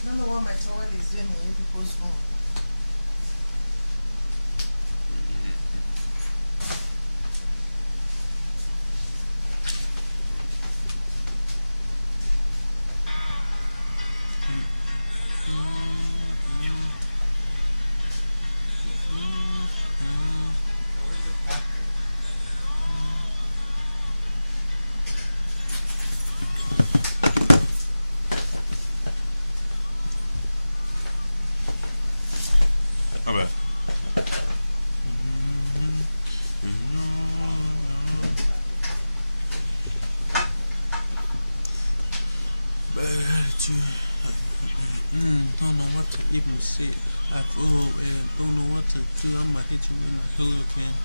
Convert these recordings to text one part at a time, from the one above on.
I don't know what my towel is doing in people's room. How about? Don't know what to even say. I feel don't know what to do. I'ma hit you in the hurricane.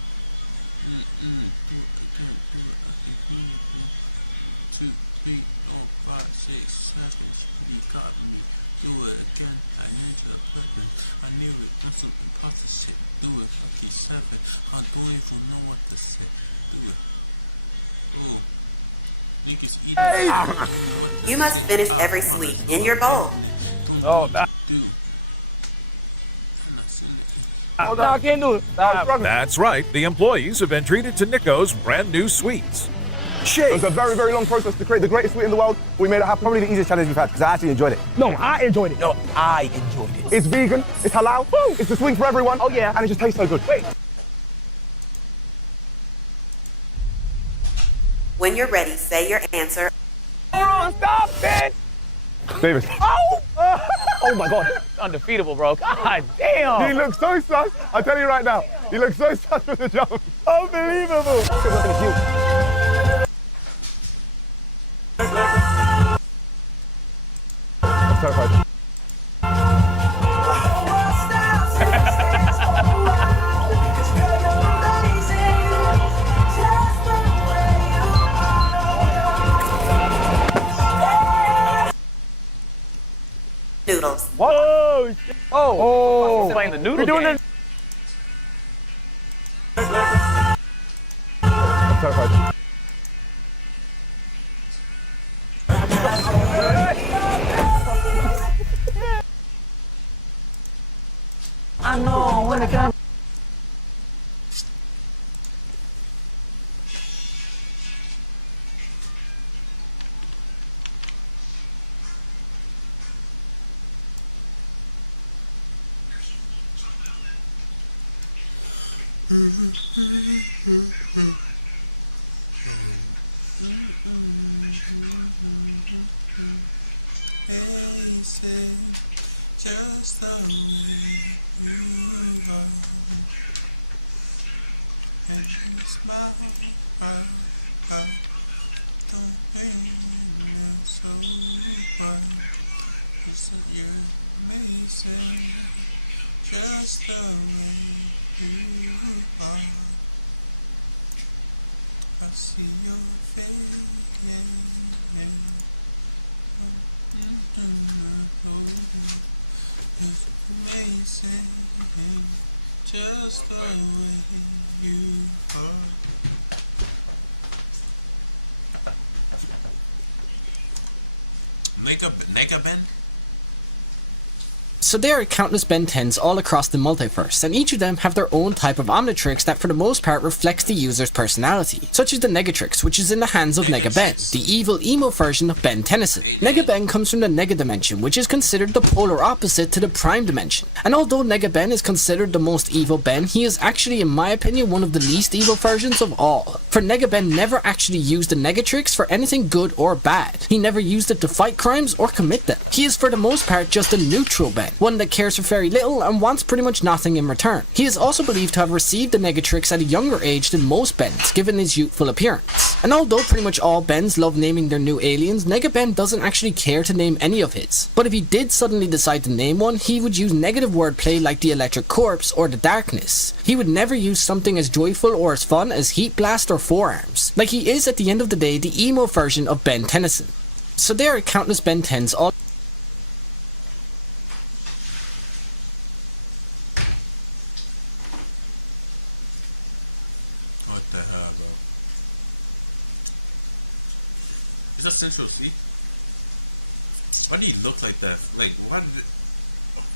Do it again, do it. I can hear it. 2, 3, 4, 5, 6 seconds. You got me. Do it again. I need your plugin. I knew it. On some imposter shit. Do it. Lucky 7. I don't even know what to say. Do it. Oh. Niggas eating shit. Don't know what to say. You must finish every sweet in your bowl. Don't know what to do. I'm not saying it. No, I can't do it. That's right. The employees have been treated to Nico's brand new sweets. It was a very, very long process to create the greatest sweet in the world. We made it happen. Probably the easiest challenge we've had because I actually enjoyed it. No, I enjoyed it. No, I enjoyed it. It's vegan, it's halal, it's the swing for everyone. Oh, yeah. And it just tastes so good. Wait. When you're ready, say your answer. Stop, bitch! Davis. Oh! Oh my God. Undefeatable, bro. God damn. He looks so sus. I'll tell you right now. He looks so sus with the jump. Unbelievable. I'm terrified. Noodles. Whoa! Oh! Playing the noodle game. I'm terrified. I know when it comes. Basic, just the way you are, and you smile, don't make me so fun. It's that you're amazing, just the way you are. I see your face. It's amazing, just the way you are. Nigga Ben? So there are countless Ben 10s all across the multiverse, and each of them have their own type of Omnitrix that for the most part reflects the user's personality, such as the Negatrix, which is in the hands of Nega Ben, the evil emo version of Ben Tennyson. Nega Ben comes from the Nega dimension, which is considered the polar opposite to the Prime dimension, and although Nega Ben is considered the most evil Ben, he is actually, in my opinion, one of the least evil versions of all. For Nega Ben never actually used the Negatrix for anything good or bad. He never used it to fight crimes or commit them. He is for the most part just a neutral Ben, one that cares for very little and wants pretty much nothing in return. He is also believed to have received the Negatrix at a younger age than most Bens, given his youthful appearance. And although pretty much all Bens love naming their new aliens, Nega Ben doesn't actually care to name any of his. But if he did suddenly decide to name one, he would use negative wordplay like the Electric Corpse or the Darkness. He would never use something as joyful or as fun as Heat Blast or Forearms. Like he is at the end of the day the emo version of Ben Tennyson. So there are countless Ben 10s all What the hell, bro? Is that Central C? Why do you look like that? Like, why did it,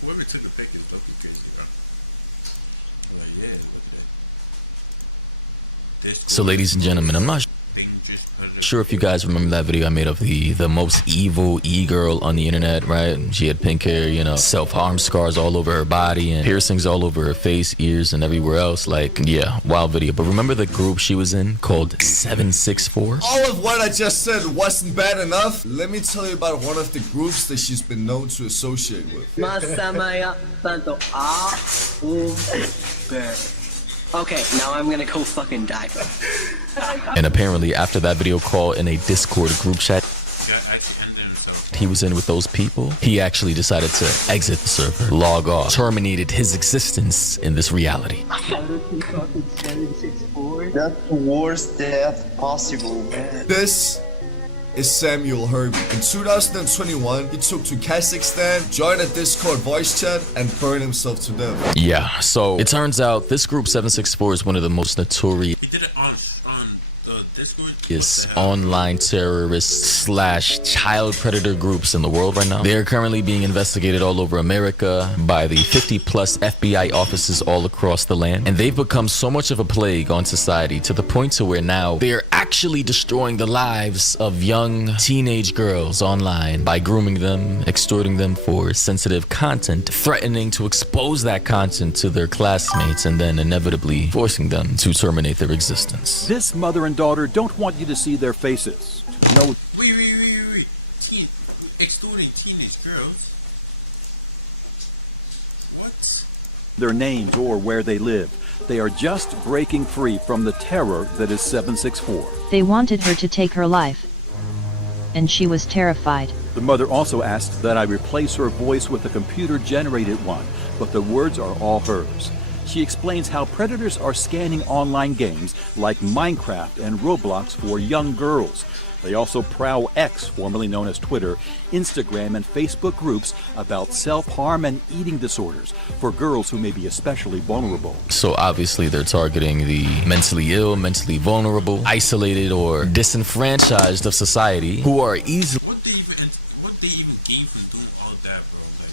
whoever took the pic is looking crazy, bro. Like, yeah, look at it. So, ladies and gentlemen, I'm not sure if you guys remember that video I made of the most evil e-girl on the internet, right? She had pink hair, you know, self-harm scars all over her body and piercings all over her face, ears, and everywhere else. Like, yeah, wild video. But remember the group she was in called 764? All of what I just said wasn't bad enough. Let me tell you about one of the groups that she's been known to associate with. Okay, now I'm gonna go fucking die. And apparently after that video call in a Discord group chat, guy actually ended himself. He was in with those people. He actually decided to exit the server, log off, terminated his existence in this reality. That's the worst death possible, man. This is Samuel Herbie. In 2021, he took to Kazakhstan, joined a Discord voice chat, and burned himself to death. Yeah, so it turns out this group 764 is one of the most notorious. He did it on the Discord. What the hell, online terrorist / child predator groups in the world right now. They are currently being investigated all over America by the 50+ FBI offices all across the land, and they've become so much of a plague on society to the point to where now they are actually destroying the lives of young teenage girls online by grooming them, extorting them for sensitive content, threatening to expose that content to their classmates, and then inevitably forcing them to terminate their existence. This mother and daughter don't want you to see their faces. Wait. Extorting teenage girls? What? Their names or where they live. They are just breaking free from the terror that is 764. They wanted her to take her life, and she was terrified. The mother also asked that I replace her voice with a computer-generated one, but the words are all hers. She explains how predators are scanning online games like Minecraft and Roblox for young girls. They also prowl X, formerly known as Twitter, Instagram, and Facebook groups about self-harm and eating disorders for girls who may be especially vulnerable. So obviously they're targeting the mentally ill, mentally vulnerable, isolated, or disenfranchised of society who are easily... What they even gain from doing all that, bro? Like,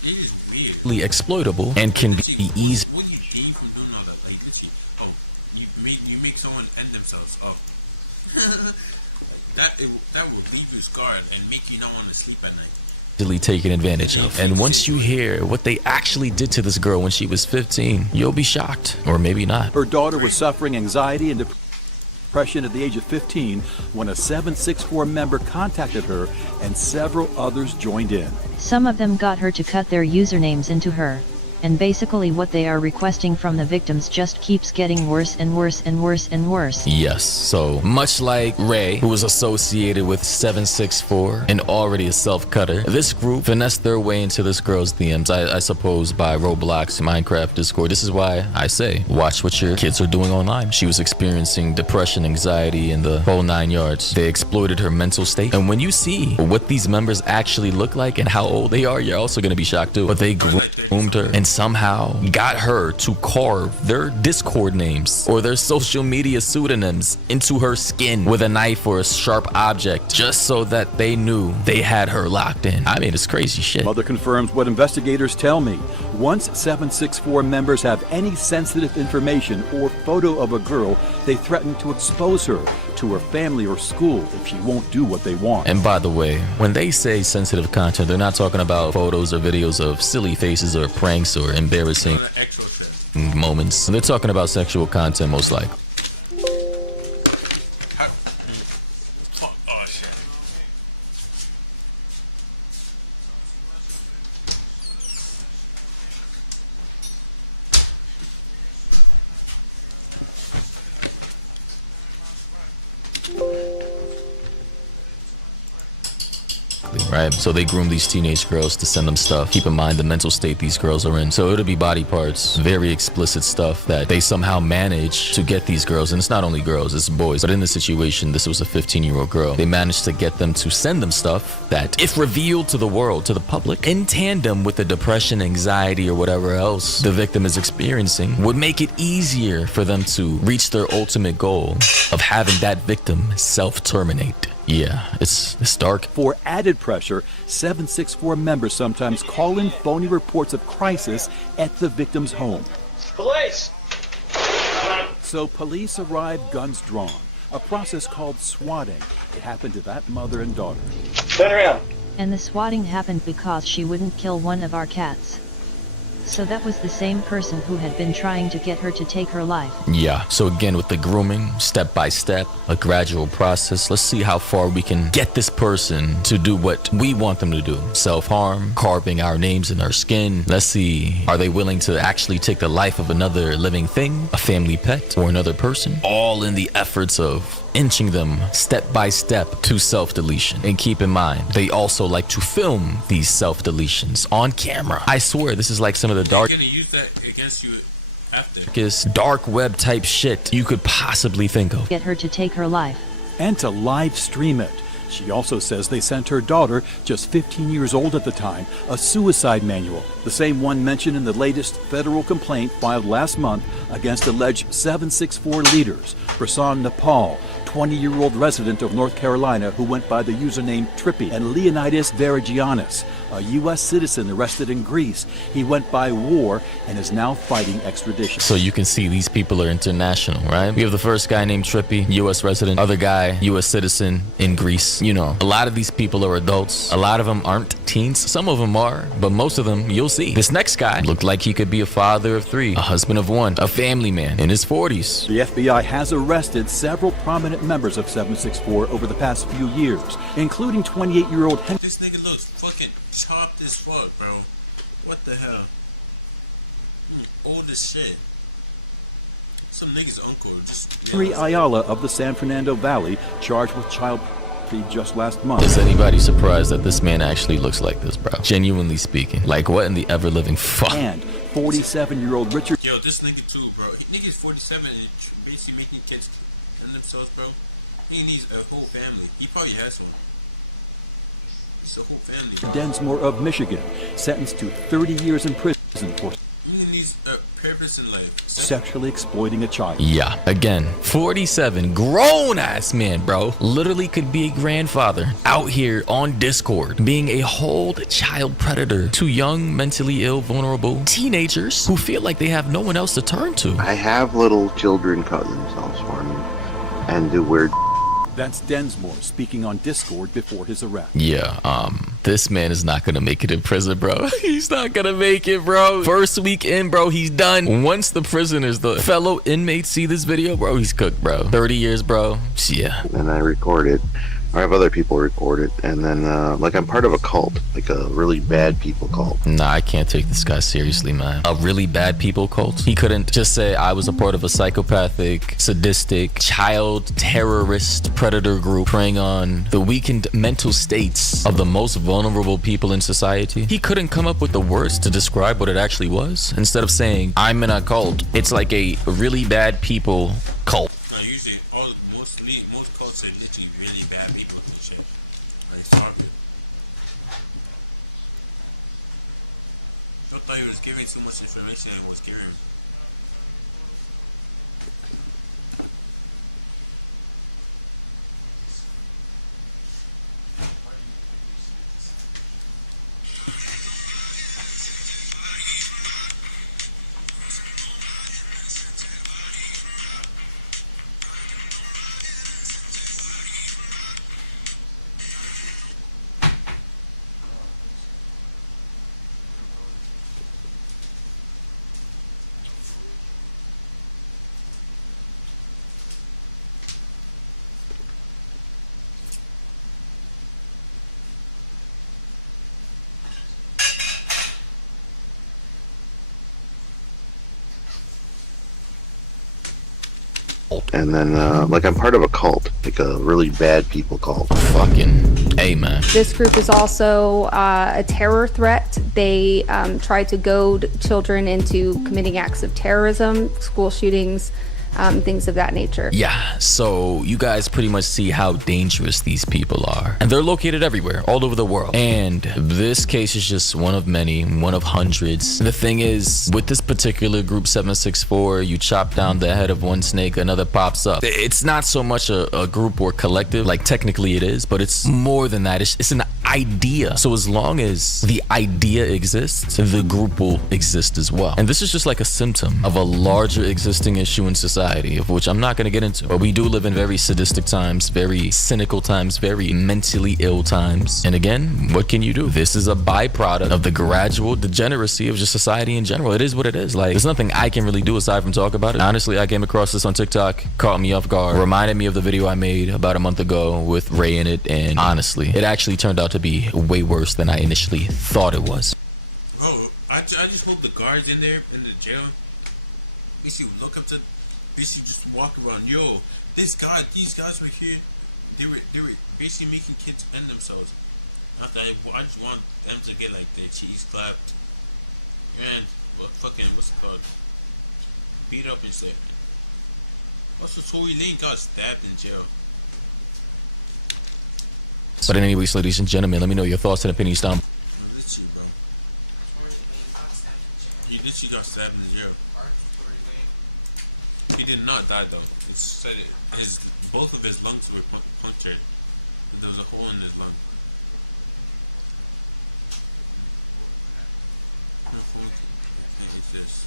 it is weird. Exploitable and can be easy. What do you gain from doing all that? Like, literally, oh, you make someone end themselves. Oh, like that will leave you scarred and make you not want to sleep at night. Taken advantage of. And once you hear what they actually did to this girl when she was 15, you'll be shocked, or maybe not. Her daughter was suffering anxiety and depression at the age of 15 when a 764 member contacted her, and several others joined in. Some of them got her to cut their usernames into her, and basically what they are requesting from the victims just keeps getting worse and worse and worse and worse. Yes, so much like Ray, who was associated with 764 and already a self-cutter, this group finessed their way into this girl's DMs, I suppose by Roblox, Minecraft, Discord. This is why I say, watch what your kids are doing online. She was experiencing depression, anxiety, and the whole 9 yards. They exploited her mental state, and when you see what these members actually look like and how old they are, you're also going to be shocked too. But they groomed her and somehow got her to carve their Discord names or their social media pseudonyms into her skin with a knife or a sharp object, just so that they knew they had her locked in. I mean, it's crazy shit. Mother confirms what investigators tell me. Once 764 members have any sensitive information or photo of a girl, they threaten to expose her to her family or school if she won't do what they want. And by the way, when they say sensitive content, they're not talking about photos or videos of silly faces or pranks or embarrassing actual shit moments. They're talking about sexual content, most likely. Oh shit. Right? So they groom these teenage girls to send them stuff. Keep in mind the mental state these girls are in. So it'll be body parts, very explicit stuff that they somehow manage to get these girls. And it's not only girls, it's boys. But in this situation, this was a 15-year-old girl. They managed to get them to send them stuff that, if revealed to the world, to the public, in tandem with the depression, anxiety, or whatever else the victim is experiencing, would make it easier for them to reach their ultimate goal of having that victim self-terminate. Yeah, it's dark. For added pressure, 764 members sometimes call in phony reports of crisis at the victim's home. Police! So police arrive guns drawn, a process called swatting. It happened to that mother and daughter. Turn around. And the swatting happened because she wouldn't kill one of our cats. So that was the same person who had been trying to get her to take her life. Yeah, so again with the grooming, step by step, a gradual process. Let's see how far we can get this person to do what we want them to do. Self-harm, carving our names in our skin. Let's see, are they willing to actually take the life of another living thing, a family pet, or another person? All in the efforts of inching them step by step to self-deletion. And keep in mind, they also like to film these self-deletions on camera. I swear this is like some of the They're gonna use that against you after. Dark web type shit you could possibly think of. Get her to take her life. And to live stream it. She also says they sent her daughter, just 15 years old at the time, a suicide manual, the same one mentioned in the latest federal complaint filed last month against alleged 764 leaders. Prasan Nepal, 20-year-old resident of North Carolina who went by the username Trippy, and Leonidas Verigiannis, a U.S. citizen arrested in Greece. He went by War and is now fighting extradition. So you can see these people are international, right? We have the first guy named Trippy, U.S. resident, other guy, U.S. citizen in Greece. You know, a lot of these people are adults. A lot of them aren't teens. Some of them are, but most of them you'll see. This next guy looked like he could be a father of 3, a husband of 1, a family man in his 40s. The FBI has arrested several prominent members of 764 over the past few years, including 28-year-old Henry. This nigga looks fucking chopped as fuck, bro. What the hell? Old as shit. Some nigga's uncle just Henry Ayala of the San Fernando Valley, charged with child pornography just last month. Is anybody surprised that this man actually looks like this, bro? Genuinely speaking. Like, what in the ever-living fuck? And 47-year-old Richard. Yo, this nigga too, bro. Nigga's 47 and basically making kids and themselves, bro. He needs a whole family. He probably has one. It's a whole family, bro. Densmore of Michigan, sentenced to 30 years in prison for he needs a purpose in life. Sexually exploiting a child. Yeah, again, 47, grown-ass man, bro. Literally could be a grandfather out here on Discord, being a whole child predator to young, mentally ill, vulnerable teenagers who feel like they have no one else to turn to. I have little children cousins also, and do weird. That's Densmore speaking on Discord before his arrest. Yeah, this man is not gonna make it in prison, bro. He's not gonna make it, bro. First week in, bro, he's done. Once the prisoners, the fellow inmates see this video, bro, he's cooked, bro. 30 years, bro. Yeah. And I record it. I have other people record it, and then like I'm part of a cult, like a really bad people cult. Nah, I can't take this guy seriously, man. A really bad people cult? He couldn't just say I was a part of a psychopathic, sadistic, child terrorist predator group preying on the weakened mental states of the most vulnerable people in society. He couldn't come up with the words to describe what it actually was. Instead of saying I'm in a cult, it's like a really bad people cult. No, usually most cults are literally really bad people and shit. Like Soviet. I thought he was giving too much information and was giving. And then like I'm part of a cult, like a really bad people cult. Fucking A, man. This group is also a terror threat. They try to goad children into committing acts of terrorism, school shootings, things of that nature. Yeah, so you guys pretty much see how dangerous these people are. And they're located everywhere, all over the world. And this case is just one of many, one of hundreds. The thing is, with this particular group 764, you chop down the head of one snake, another pops up. It's not so much a group or collective, like technically it is, but it's more than that. It's an idea. So as long as the idea exists, the group will exist as well. And this is just like a symptom of a larger existing issue in society, of which I'm not going to get into. But we do live in very sadistic times, very cynical times, very mentally ill times. And again, what can you do? This is a byproduct of the gradual degeneracy of just society in general. It is what it is. Like, there's nothing I can really do aside from talk about it. Honestly, I came across this on TikTok, caught me off guard, reminded me of the video I made about a month ago with Ray in it, and honestly, it actually turned out to be way worse than I initially thought it was. Bro, I just hope the guards in there, in the jail, basically look up to, basically just walk around. Yo, these guys were here. They were basically making kids end themselves. After I just want them to get like their cheese clapped and what's it called? Beat up instead. Also, Tory Lane got stabbed in jail. But anyways, ladies and gentlemen, let me know your thoughts and opinions down. What did she, bro? He literally got stabbed in jail. He did not die though. It said both of his lungs were punctured. There was a hole in his lung. It's this.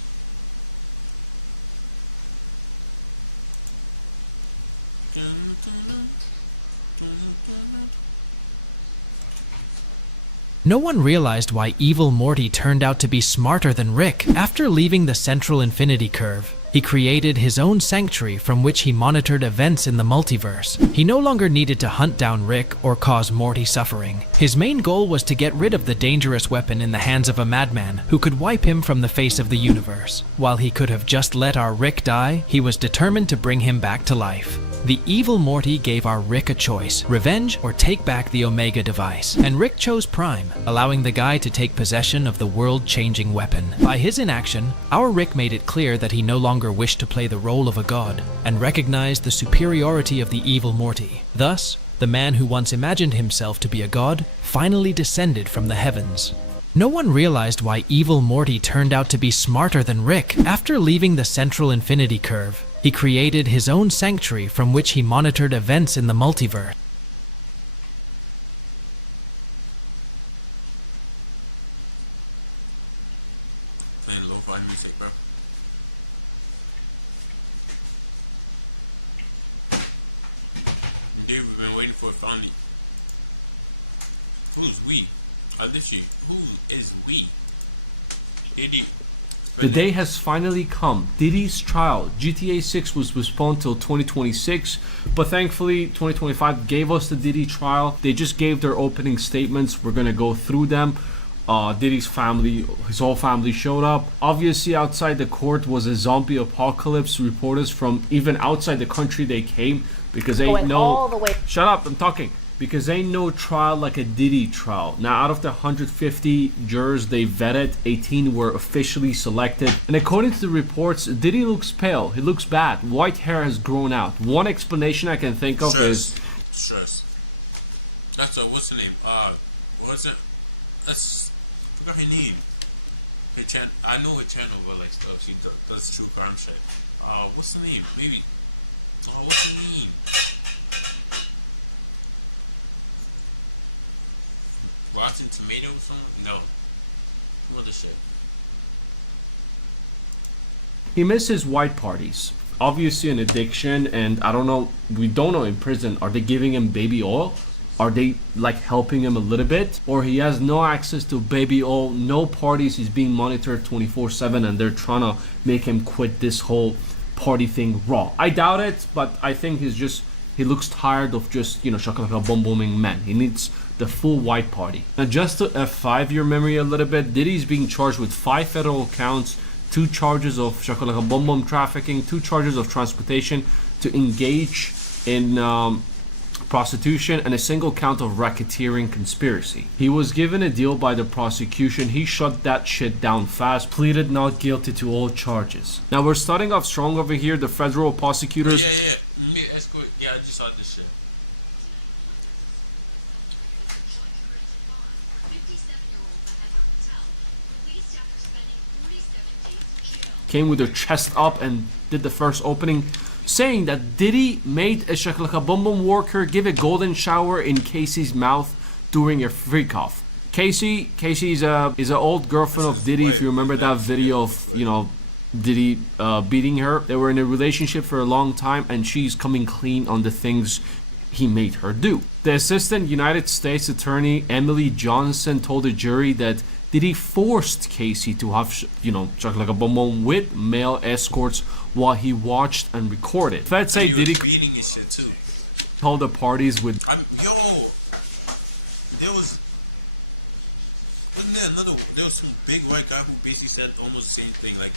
No one realized why Evil Morty turned out to be smarter than Rick. After leaving the central infinity curve, he created his own sanctuary from which he monitored events in the multiverse. He no longer needed to hunt down Rick or cause Morty suffering. His main goal was to get rid of the dangerous weapon in the hands of a madman who could wipe him from the face of the universe. While he could have just let our Rick die, he was determined to bring him back to life. The evil Morty gave our Rick a choice: revenge or take back the Omega device. And Rick chose Prime, allowing the guy to take possession of the world-changing weapon. By his inaction, our Rick made it clear that he no longer wished to play the role of a god, and recognized the superiority of the evil Morty. Thus, the man who once imagined himself to be a god finally descended from the heavens. No one realized why Evil Morty turned out to be smarter than Rick. After leaving the central infinity curve, he created his own sanctuary from which he monitored events in the multiverse. Playing lo-fi music, bro. Indeed, we've been waiting for it finally. Who's we? Who is we? Diddy. The day has finally come. Diddy's trial. GTA 6 was postponed till 2026, but thankfully 2025 gave us the Diddy trial. They just gave their opening statements. We're gonna go through them. Diddy's family, his whole family showed up. Obviously outside the court was a zombie apocalypse. Reporters from even outside the country, they came because ain't no... Shut up, I'm talking. Because ain't no trial like a Diddy trial. Now, out of the 150 jurors they vetted, 18 were officially selected. And according to the reports, Diddy looks pale. He looks bad. White hair has grown out. One explanation I can think of is... Stress. That's what's her name? What's it? I forgot her name. Her channel. I know her channel, but like stuff. She does true crime shit. What's the name? Maybe. What's the name? Rotten Tomato or something? No. Some other shit. He misses white parties. Obviously an addiction, and I don't know, we don't know in prison, are they giving him baby oil? Are they like helping him a little bit? Or he has no access to baby oil, no parties, he's being monitored 24/7 and they're trying to make him quit this whole party thing raw. I doubt it, but I think he looks tired of just, shakalaka boom booming men. He needs the full white party. Now just to F5 your memory a little bit, Diddy's being charged with 5 federal counts, 2 charges of shakalaka boom boom trafficking, 2 charges of transportation to engage in prostitution, and a single count of racketeering conspiracy. He was given a deal by the prosecution. He shut that shit down fast, pleaded not guilty to all charges. Now we're starting off strong over here. The federal prosecutors. Yeah. Escort. Yeah, I just saw this shit. Came with their chest up and did the first opening, saying that Diddy made a Shakalaka Boom Boom worker give a golden shower in Casey's mouth during a freak off. Casey is a old girlfriend of Diddy. If you remember that video of Diddy beating her, they were in a relationship for a long time, and she's coming clean on the things he made her do. The assistant United States attorney Emily Johnson told the jury that Diddy forced Casey to have, Shakalaka Boom Boom with male escorts while he watched and recorded. Feds say he was Diddy beating his shit too. Told the parties with. Wasn't there another? There was some big white guy who basically said almost the same thing. Like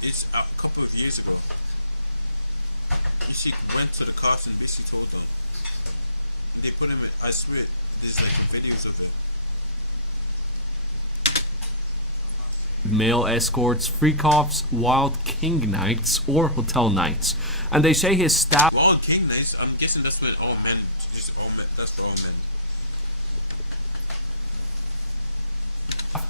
it's a couple of years ago. She went to the cops and basically told them, and they put him in. I swear, there's like videos of it. Male escorts, freak-offs, wild king nights, or hotel nights. And they say his staff... Wild king nights? I'm guessing that's when all men... Just all men. That's for all men.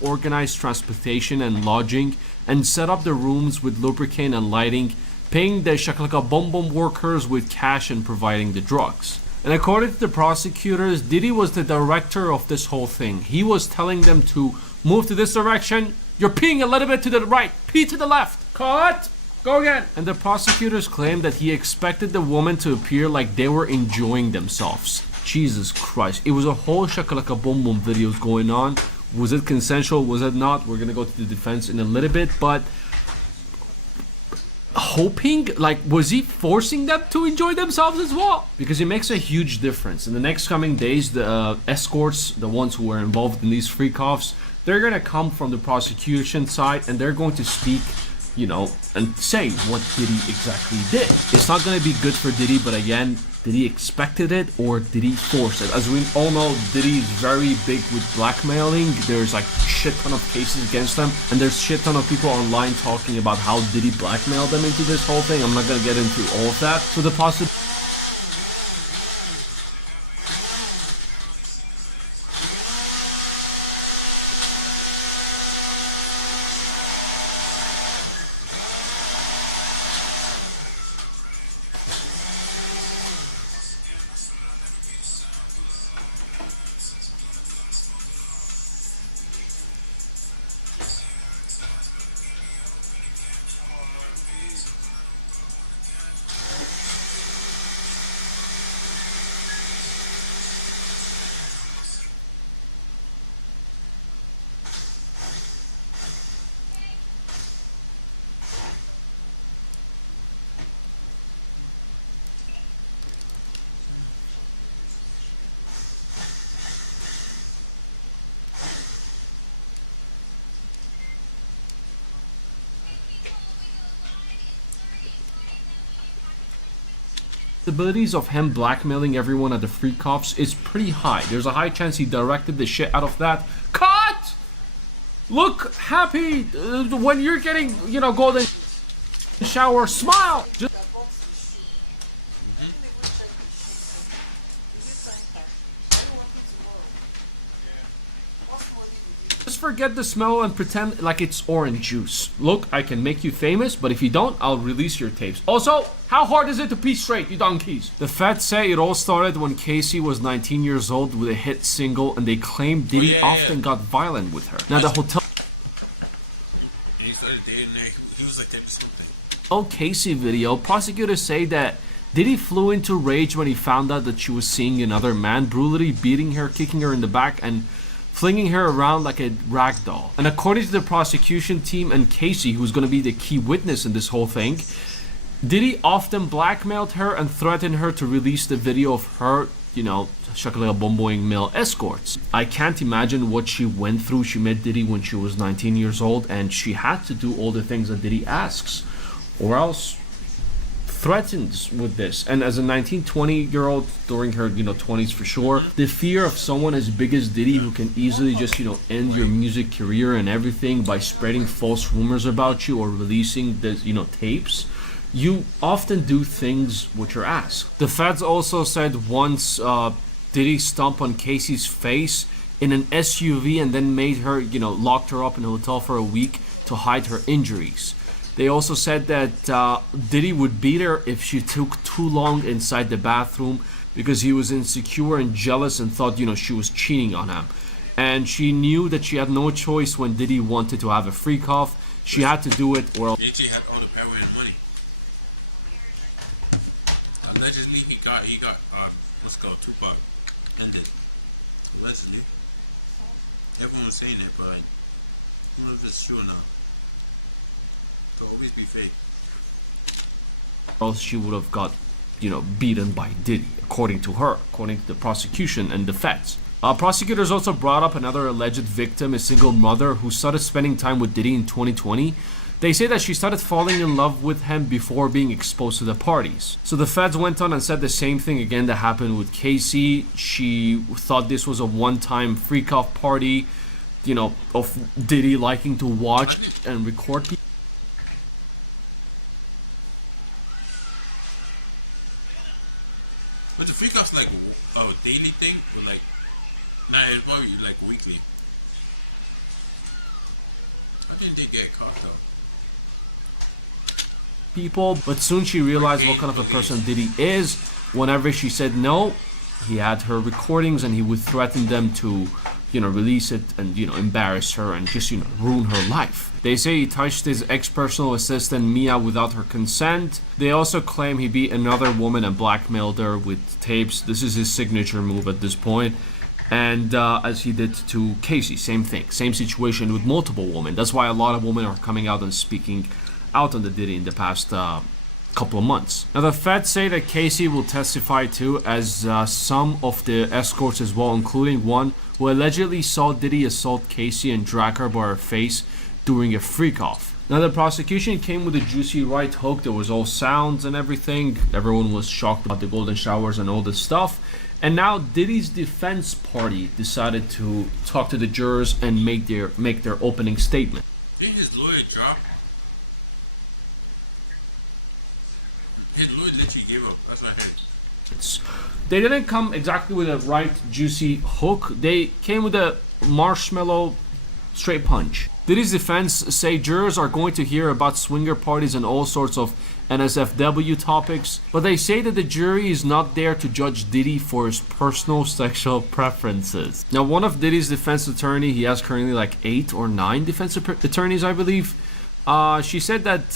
Organized transportation and lodging, and set up the rooms with lubricant and lighting, paying the Shakalaka Boom Boom workers with cash and providing the drugs. And according to the prosecutors, Diddy was the director of this whole thing. He was telling them to move to this direction. You're peeing a little bit to the right. Pee to the left. Cut. Go again. And the prosecutors claimed that he expected the woman to appear like they were enjoying themselves. Jesus Christ. It was a whole Shakalaka Boom Boom videos going on. Was it consensual? Was it not? We're going to go to the defense in a little bit. But hoping, was he forcing them to enjoy themselves as well? Because it makes a huge difference. In the next coming days, the escorts, the ones who were involved in these freak-offs, they're going to come from the prosecution side, and they're going to speak, and say what Diddy exactly did. It's not going to be good for Diddy, but again, did he expected it or did he force it? As we all know, Diddy's very big with blackmailing. There's shit ton of cases against them, and there's shit ton of people online talking about how Diddy blackmailed them into this whole thing. I'm not going to get into all of that. So the possibilities of him blackmailing everyone at the freak-offs is pretty high. There's a high chance he directed the shit out of that. Cut! Look happy when you're getting, golden shower. Smile! Just forget the smell and pretend like it's orange juice. Look, I can make you famous, but if you don't, I'll release your tapes. Also, how hard is it to pee straight, you donkeys? The feds say it all started when Casey was 19 years old with a hit single, and they claim Diddy often got violent with her. Now the hotel... And he started dating her. He was like 30-something. Casey video, prosecutors say that Diddy flew into rage when he found out that she was seeing another man, brutally beating her, kicking her in the back, and flinging her around like a rag doll. And according to the prosecution team and Casey, who's going to be the key witness in this whole thing, Diddy often blackmailed her and threatened her to release the video of her, Shakalaka Boom Booming male escorts. I can't imagine what she went through. She met Diddy when she was 19 years old, and she had to do all the things that Diddy asks, or else threatens with this. And as a 19, 20-year-old during her 20s for sure, the fear of someone as big as Diddy who can easily just end your music career and everything by spreading false rumors about you or releasing the tapes, you often do things what you're asked. The feds also said once Diddy stomped on Casey's face in an SUV and then made her, locked her up in a hotel for a week to hide her injuries. They also said that Diddy would beat her if she took too long inside the bathroom because he was insecure and jealous and thought, she was cheating on him. And she knew that she had no choice when Diddy wanted to have a freak off. She had to do it or Diddy had all the power and money. Allegedly, he got what's it called, Tupac ended. Allegedly, everyone was saying it, but I don't know if it's true or not. Could always be fake. else she would have got, beaten by Diddy, according to her, according to the prosecution and the feds. Prosecutors also brought up another alleged victim, a single mother who started spending time with Diddy in 2020. They say that she started falling in love with him before being exposed to the parties. So the feds went on and said the same thing again that happened with Casey. She thought this was a one-time freak-off party, of Diddy liking to watch and record people. But the freak off's like a daily thing, or like, nah, it's probably like weekly. How didn't they get caught though? People, but soon she realized what kind of a person Diddy is. Whenever she said no, he had her recordings and he would threaten them to, release it and, embarrass her and just, ruin her life. They say he touched his ex-personal assistant Mia without her consent. They also claim he beat another woman and blackmailed her with tapes. This is his signature move at this point. And as he did to Casey, same thing, same situation with multiple women. That's why a lot of women are coming out and speaking out on the Diddy in the past couple of months. Now the feds say that Casey will testify too, as some of the escorts as well, including one who allegedly saw Diddy assault Casey and drag her by her face during a freak-off. Now the prosecution came with a juicy right hook. There was all sounds and everything. Everyone was shocked about the golden showers and all this stuff. And now Diddy's defense party decided to talk to the jurors and make their opening statement. Didn't his lawyer drop? His lawyer literally gave up. That's what I heard. They didn't come exactly with a right juicy hook. They came with a marshmallow straight punch. Diddy's defense say jurors are going to hear about swinger parties and all sorts of NSFW topics, but they say that the jury is not there to judge Diddy for his personal sexual preferences. Now, one of Diddy's defense attorney, he has currently like 8 or 9 defense attorneys, I believe. She said that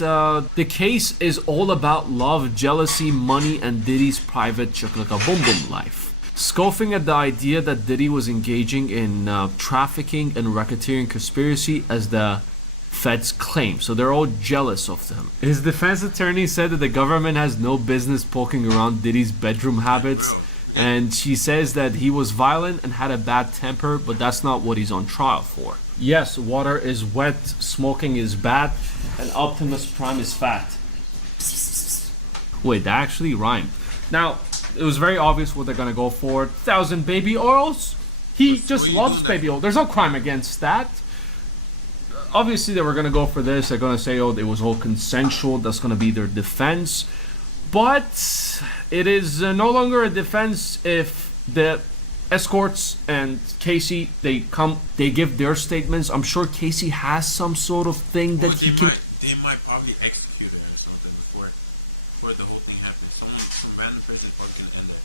the case is all about love, jealousy, money, and Diddy's private chocolate boom boom life. Scoffing at the idea that Diddy was engaging in trafficking and racketeering conspiracy as the feds claim. So they're all jealous of them. His defense attorney said that the government has no business poking around Diddy's bedroom habits. And she says that he was violent and had a bad temper, but that's not what he's on trial for. Yes, water is wet, smoking is bad, and Optimus Prime is fat. Wait, that actually rhymed. Now, it was very obvious what they're gonna go for. 1,000 baby oils? He just loves baby oil. There's no crime against that. Obviously, they were gonna go for this. They're gonna say, oh, it was all consensual. That's gonna be their defense. But it is no longer a defense if the escorts and Casey, they give their statements. I'm sure Casey has some sort of thing that they might probably execute it or something before the whole thing happens. Some random person is probably gonna end it.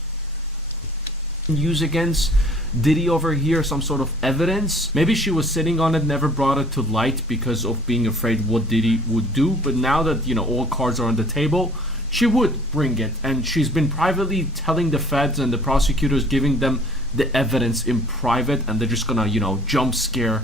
Use against Diddy over here, some sort of evidence. Maybe she was sitting on it, never brought it to light because of being afraid what Diddy would do. But now that all cards are on the table, she would bring it, and she's been privately telling the feds and the prosecutors, giving them the evidence in private, and they're just gonna jump scare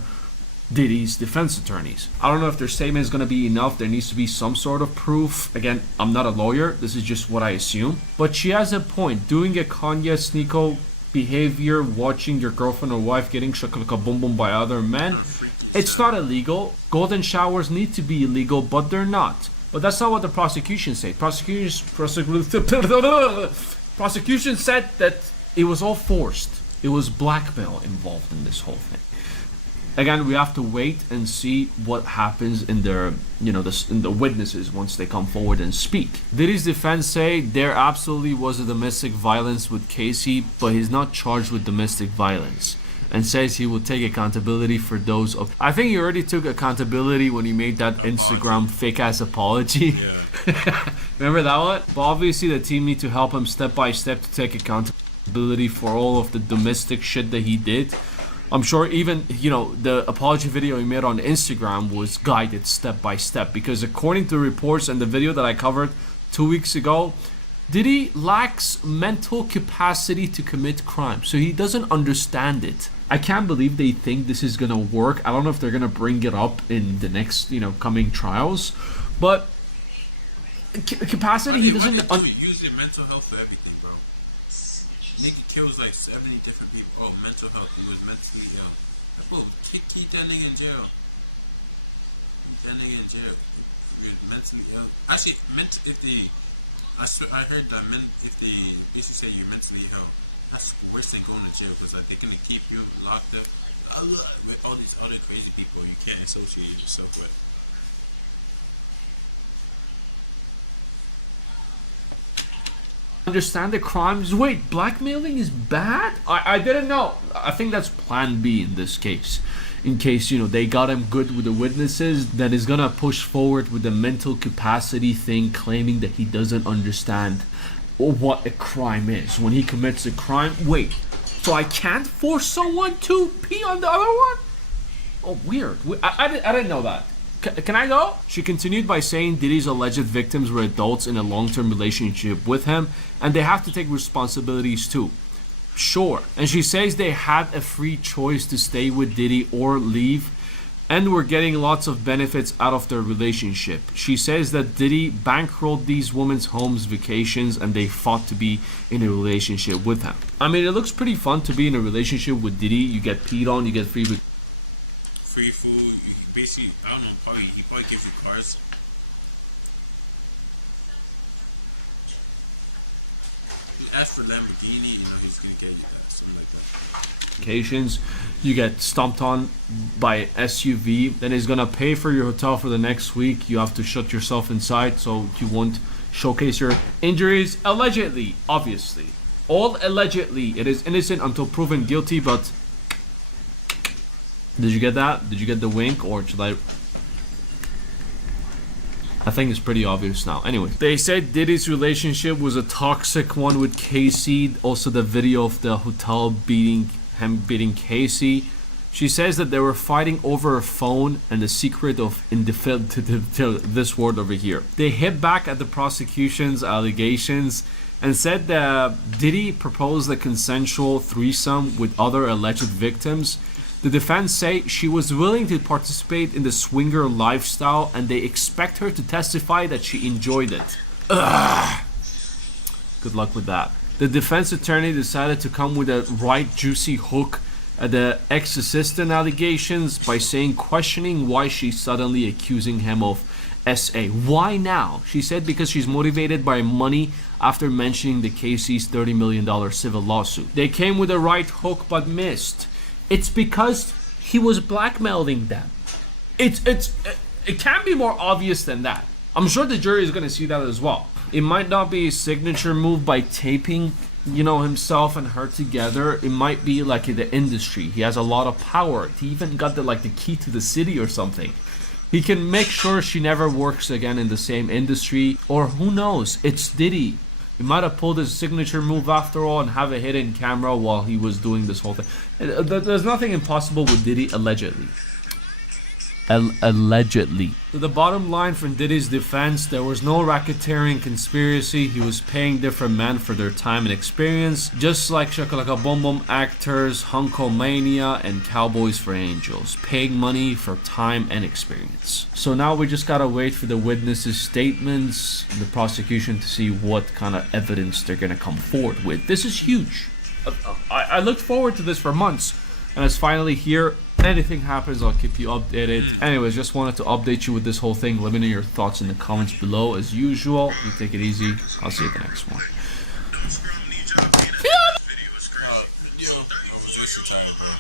Diddy's defense attorneys. I don't know if their statement is gonna be enough. There needs to be some sort of proof. Again, I'm not a lawyer, this is just what I assume, but she has a point. Doing a Kanye sneako behavior, watching your girlfriend or wife getting shakalaka boom boom by other men, it's not illegal. Golden showers need to be illegal, but they're not. But that's not what the prosecution said. Prosecution said that it was all forced. It was blackmail involved in this whole thing. Again, we have to wait and see what happens in their, in the witnesses once they come forward and speak. Diddy's defense say there absolutely was a domestic violence with Casey, but he's not charged with domestic violence, and says he will take accountability for those. I think he already took accountability when he made that Instagram fake ass apology. Yeah. Remember that one? But obviously the team need to help him step by step to take accountability for all of the domestic shit that he did. I'm sure even, the apology video he made on Instagram was guided step by step, because according to reports and the video that I covered 2 weeks ago, Diddy lacks mental capacity to commit crime, so he doesn't understand it. I can't believe they think this is gonna work. I don't know if they're gonna bring it up in the next, coming trials, but capacity. Why they doing using mental health for everything, bro? Nigga kills like 70 different people. Oh, mental health. He was mentally ill. Bro, keep that nigga in jail. Keep that nigga in jail. If you're mentally ill. Actually, I heard that if they basically say you're mentally ill, that's worse than going to jail, because like they're gonna keep you locked up with all these other crazy people you can't associate yourself with. Understand the crimes. Wait, blackmailing is bad? I didn't know. I think that's plan B in this case. In case, they got him good with the witnesses, then he's gonna push forward with the mental capacity thing, claiming that he doesn't understand what a crime is. When he commits a crime, wait, so I can't force someone to pee on the other one? Oh, weird. I didn't know that. Can I go? She continued by saying Diddy's alleged victims were adults in a long-term relationship with him, and they have to take responsibilities too. Sure. And she says they had a free choice to stay with Diddy or leave, and were getting lots of benefits out of their relationship. She says that Diddy bankrolled these women's homes, vacations, and they fought to be in a relationship with him. I mean, it looks pretty fun to be in a relationship with Diddy. You get peed on, you get free food. Basically, I don't know, he probably gives you cars. You ask for Lamborghini, he's gonna get you that, something like that. Vacations, you get stomped on by SUV, then he's gonna pay for your hotel for the next week. You have to shut yourself inside so you won't showcase your injuries. Allegedly, obviously, all allegedly. It is innocent until proven guilty. But did you get that? Did you get the wink, or should I think it's pretty obvious now. Anyway, they said Diddy's relationship was a toxic one with Casey. Also, the video of the hotel beating Casey. She says that they were fighting over a phone and the secret of this word over here. They hit back at the prosecution's allegations and said that Diddy proposed a consensual threesome with other alleged victims. The defense say she was willing to participate in the swinger lifestyle, and they expect her to testify that she enjoyed it. Ugh. Good luck with that. The defense attorney decided to come with a right juicy hook at the ex-assistant allegations by questioning why she's suddenly accusing him of SA. Why now? She said because she's motivated by money after mentioning the Casey's $30 million civil lawsuit. They came with a right hook but missed. It's because he was blackmailing them. It can't be more obvious than that. I'm sure the jury is going to see that as well. It might not be a signature move by taping, himself and her together. It might be like in the industry. He has a lot of power. He even got the key to the city or something. He can make sure she never works again in the same industry, or who knows, it's Diddy. He might have pulled his signature move after all and have a hidden camera while he was doing this whole thing. There's nothing impossible with Diddy, allegedly. Allegedly. So the bottom line from Diddy's defense, there was no racketeering conspiracy. He was paying different men for their time and experience, just like Shakalaka Boom Boom actors, Hunkomania, and Cowboys for Angels, paying money for time and experience. So now we just gotta wait for the witnesses' statements, the prosecution, to see what kind of evidence they're gonna come forward with. This is huge. I looked forward to this for months, and it's finally here. anything happens, I'll keep you updated. Anyways, just wanted to update you with this whole thing. Let me know your thoughts in the comments below as usual. Take it easy. I'll see you in the next one. Yo, I was just tired, bro.